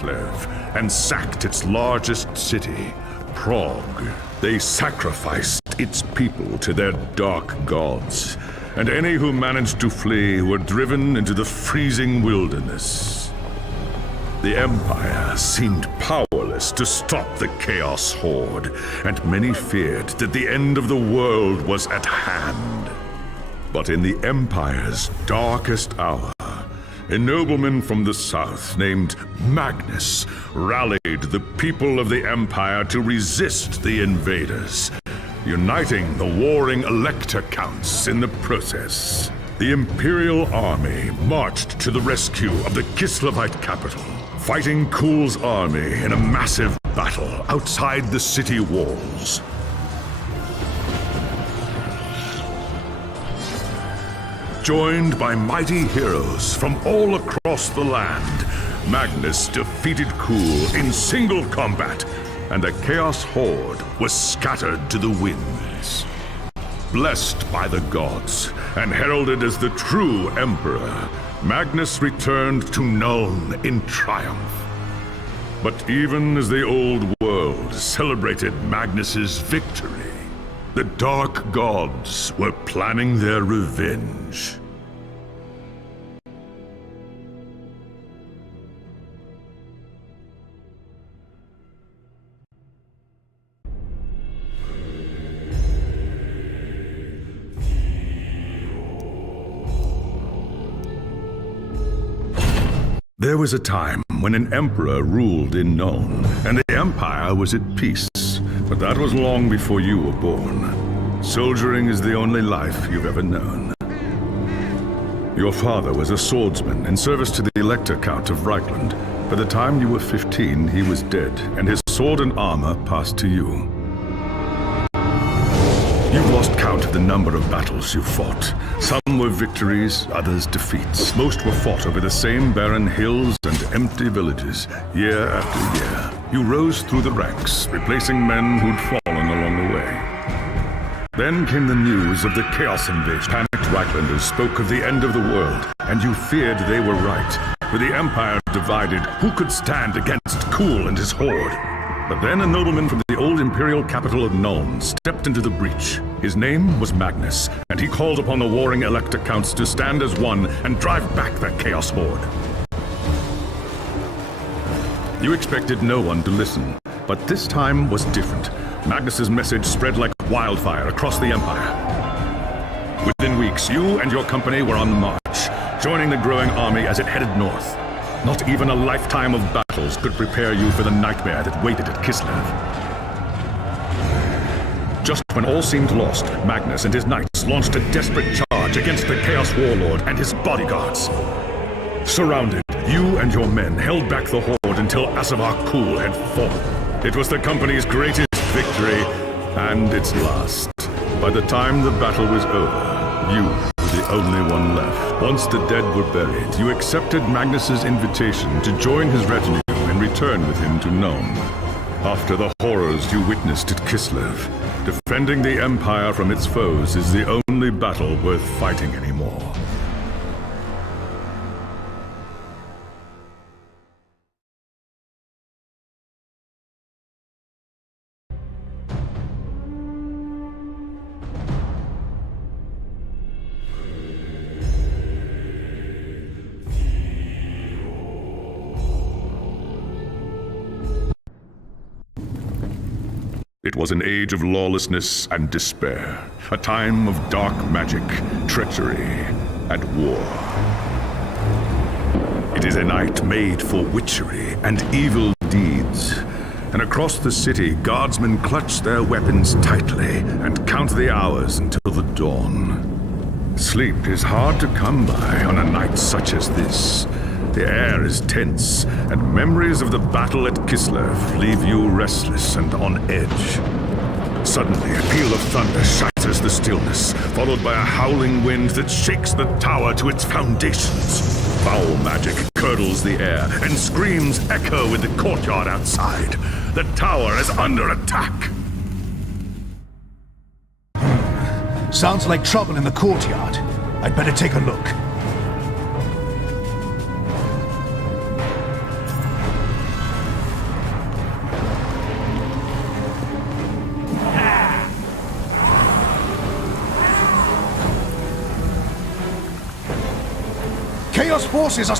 Kislev and sacked its largest city, Prague. They sacrificed its people to their dark gods, and any who managed to flee were driven into the freezing wilderness. The Empire seemed powerless to stop the Chaos Horde, and many feared that the end of the world was at hand. But in the Empire's darkest hour, a nobleman from the south named Magnus rallied the people of the Empire to resist the invaders, uniting the warring Elector counts in the process. The Imperial army marched to the rescue of the Kislevite capital, fighting Kul's army in a massive battle outside the city walls. Joined by mighty heroes from all across the land, Magnus defeated Kul in single combat, and the Chaos Horde was scattered to the winds. Blessed by the gods and heralded as the true Emperor, Magnus returned to Nuln in triumph. But even as the old world celebrated Magnus's victory, the Dark Gods were planning their revenge. There was a time when an emperor ruled in Nuln, and the Empire was at peace. But that was long before you were born. Soldiering is the only life you've ever known. Your father was a swordsman in service to the Elector Count of Reichland. By the time you were 15, he was dead, and his sword and armor passed to you. You've lost count of the number of battles you fought. Some were victories, others defeats. Most were fought over the same barren hills and empty villages, year after year. You rose through the ranks, replacing men who'd fallen along the way. Then came the news of the Chaos Invasion. Panicked Reichlanders spoke of the end of the world, and you feared they were right. With the Empire divided, who could stand against Kul and his horde? But then a nobleman from the old imperial capital of Nuln stepped into the breach. His name was Magnus, and he called upon the warring Elector counts to stand as one and drive back the Chaos Horde. You expected no one to listen, but this time was different. Magnus's message spread like wildfire across the Empire. Within weeks, you and your company were on the march, joining the growing army as it headed north. Not even a lifetime of battles could prepare you for the nightmare that waited at Kislev. Just when all seemed lost, Magnus and his knights launched a desperate charge against the Chaos Warlord and his bodyguards. Surrounded, you and your men held back the horde until Asavar Kul had fallen. It was the company's greatest victory, and its last. By the time the battle was over, you were the only one left. Once the dead were buried, you accepted Magnus's invitation to join his retinue and return with him to Nuln. After the horrors you witnessed at Kislev, defending the Empire from its foes is the only battle worth fighting anymore. It was an age of lawlessness and despair, a time of dark magic, treachery, and war. It is a night made for witchery and evil deeds, and across the city, guardsmen clutch their weapons tightly and count the hours until the dawn. Sleep is hard to come by on a night such as this. The air is tense, and memories of the battle at Kislev leave you restless and on edge. Suddenly, a peal of thunder shatters the stillness, followed by a howling wind that shakes the tower to its foundations. Foul magic curdles the air, and screams echo in the courtyard outside. The tower is under attack. Sounds like trouble in the courtyard. I'd better take a look. Chaos forces are...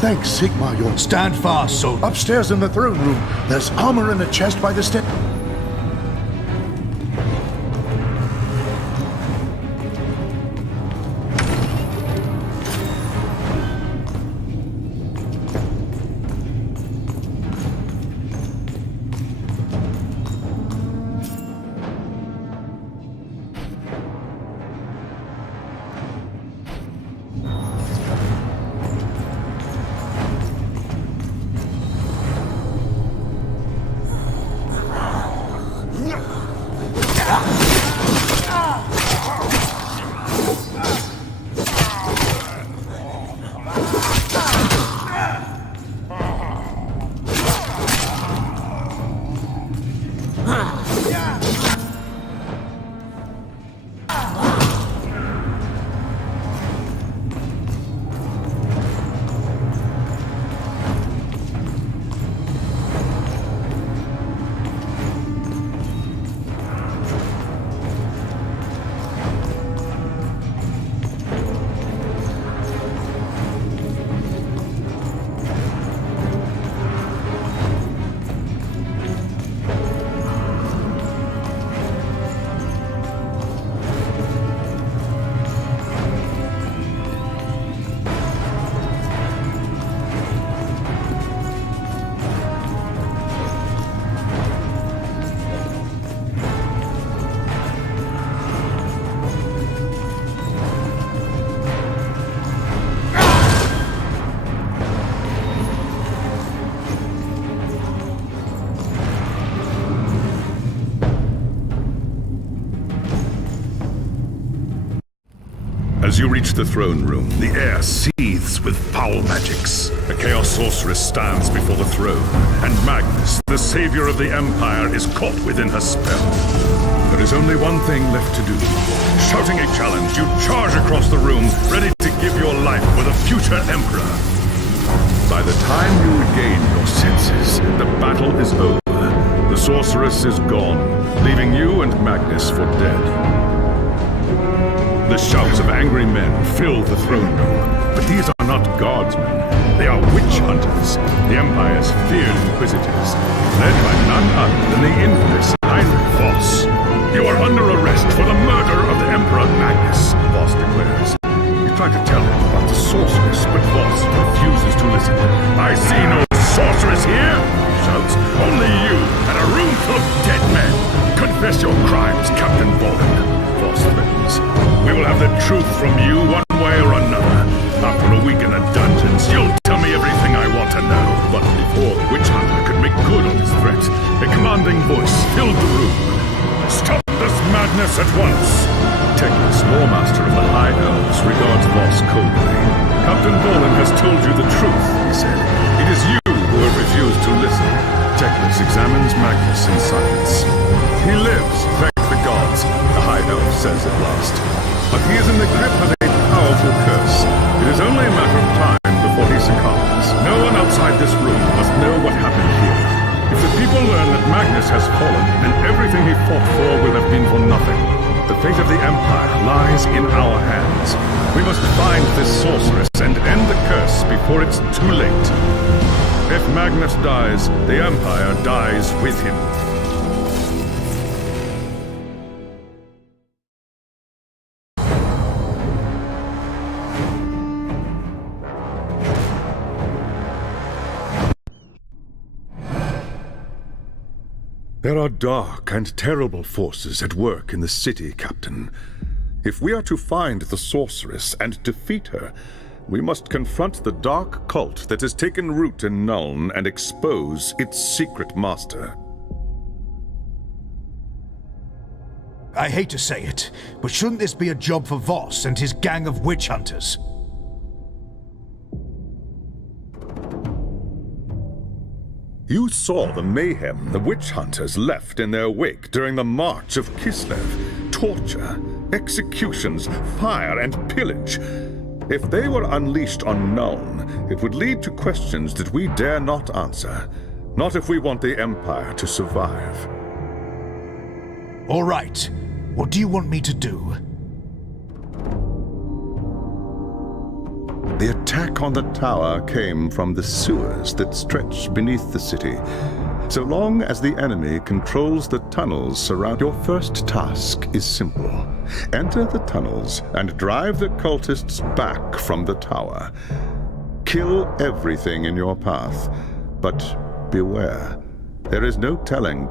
Thanks, Sigma, you're... Stand fast, soldier. Upstairs in the throne room, there's armor in a chest by the step. As you reach the throne room, the air seethes with foul magics. A Chaos Sorceress stands before the throne, and Magnus, the savior of the Empire, is caught within her spell. There is only one thing left to do. Shouting a challenge, you charge across the room, ready to give your life for the future Emperor. By the time you regain your senses, the battle is over. The Sorceress is gone, leaving you and Magnus for dead. The shouts of angry men fill the throne room, but these are not guardsmen. They are witch hunters, the Empire's feared inquisitors, led by none other than the infamous Heinrich Voss. You are under arrest for the murder of the Emperor Magnus, Voss declares. You try to tell him about the sorceress, but Voss refuses to listen. I see no sorceress here, he shouts. Only you and a room full of dead men. Confess your crimes, Captain Bolin, Voss threatens. We will have the truth from you one way or another. After a week in the dungeons, you'll tell me everything I want to know. But before the witch hunter could make good on his threat, a commanding voice filled the room. Stop this madness at once! Teklas, Lawmaster of the High Elves, regards Voss coldly. Captain Bolin has told you the truth, he said. It is you who have refused to listen. Teklas examines Magnus in silence. He lives, thank the gods, but he is in the grip of a powerful curse. It is only a matter of time before he succumbs. No one outside this room must know what happened here. If the people learn that Magnus has fallen, then everything he fought for will have been for nothing. The fate of the Empire lies in our hands. We must find this sorceress and end the curse before it's too late. If Magnus dies, the Empire dies with him. There are dark and terrible forces at work in the city, Captain. If we are to find the sorceress and defeat her, we must confront the dark cult that has taken root in Nuln and expose its secret master. I hate to say it, but shouldn't this be a job for Voss and his gang of witch hunters? You saw the mayhem the witch hunters left in their wake during the March of Kislev. Torture, executions, fire, and pillage. If they were unleashed on Nuln, it would lead to questions that we dare not answer. Not if we want the Empire to survive. All right. What do you want me to do? The attack on the tower came from the sewers that stretch beneath the city. So long as the enemy controls the tunnels surrounding, your first task is simple. Enter the tunnels and drive the cultists back from the tower. Kill everything in your path, but beware. There is no telling.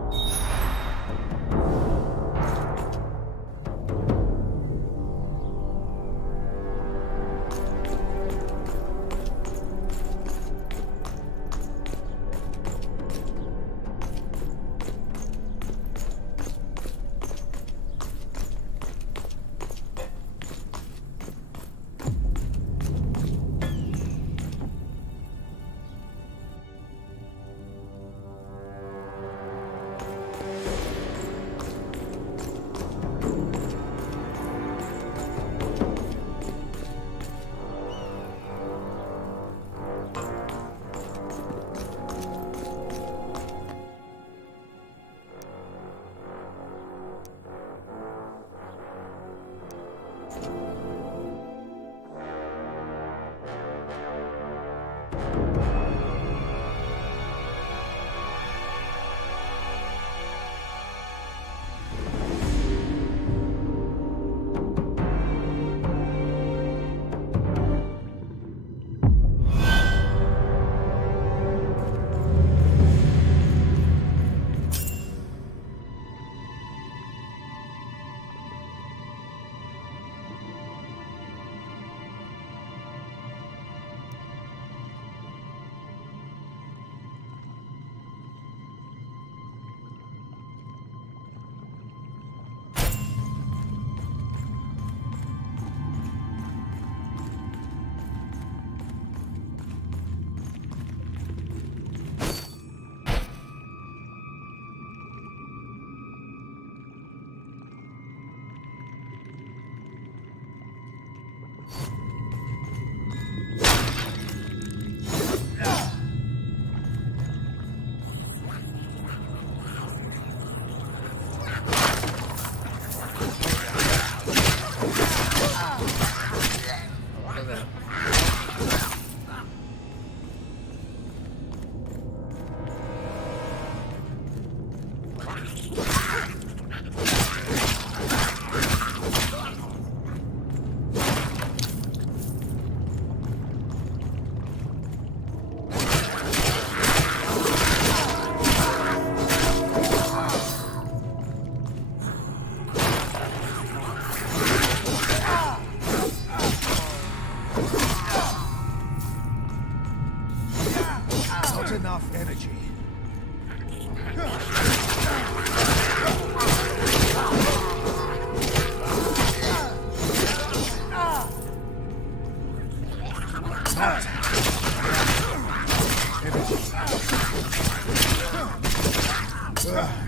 Enough energy.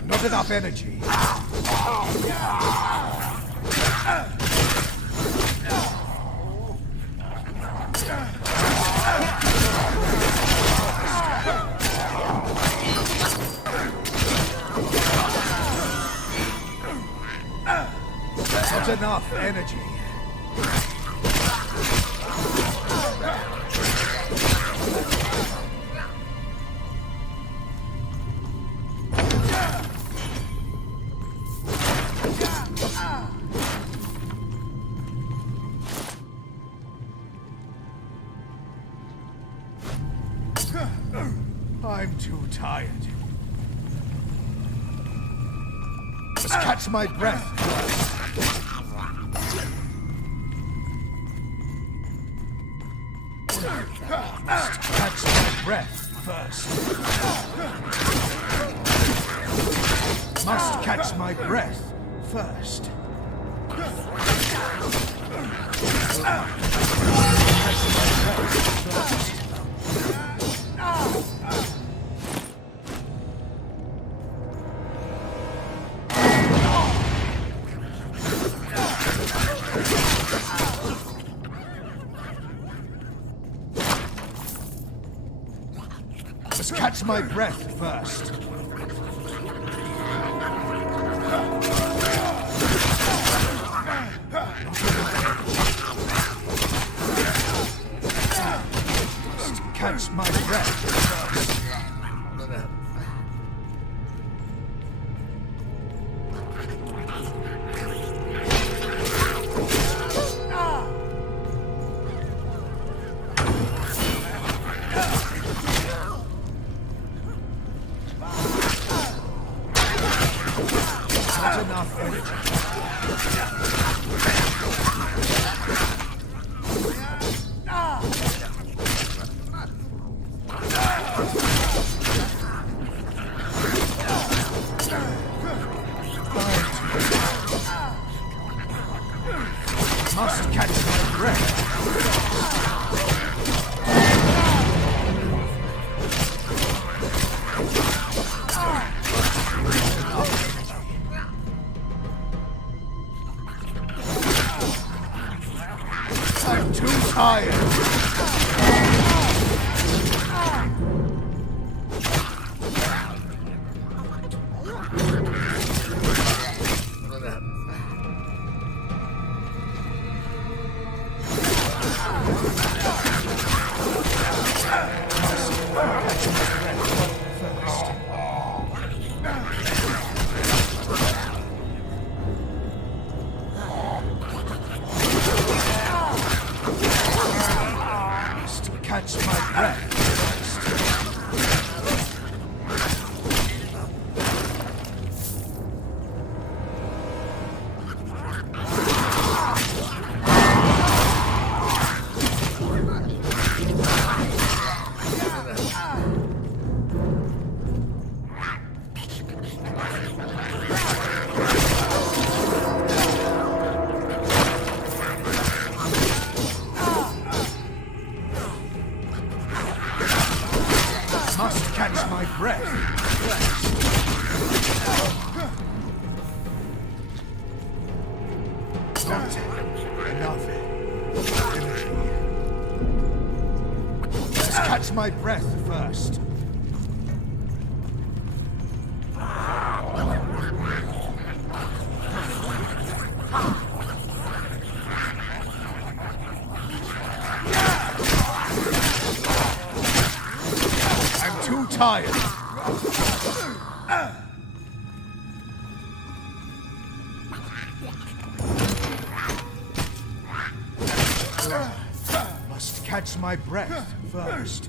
Not enough energy. enough energy. I'm too tired. Must catch my breath first. Must catch my breath first. Must catch my breath first. Must catch my breath first. Must catch my breath first. Not enough energy. Must catch my breath. I'm too tired. Catch my breath first. Must catch my breath first. Not enough energy. Must catch my breath first. I'm too tired. Must catch my breath first.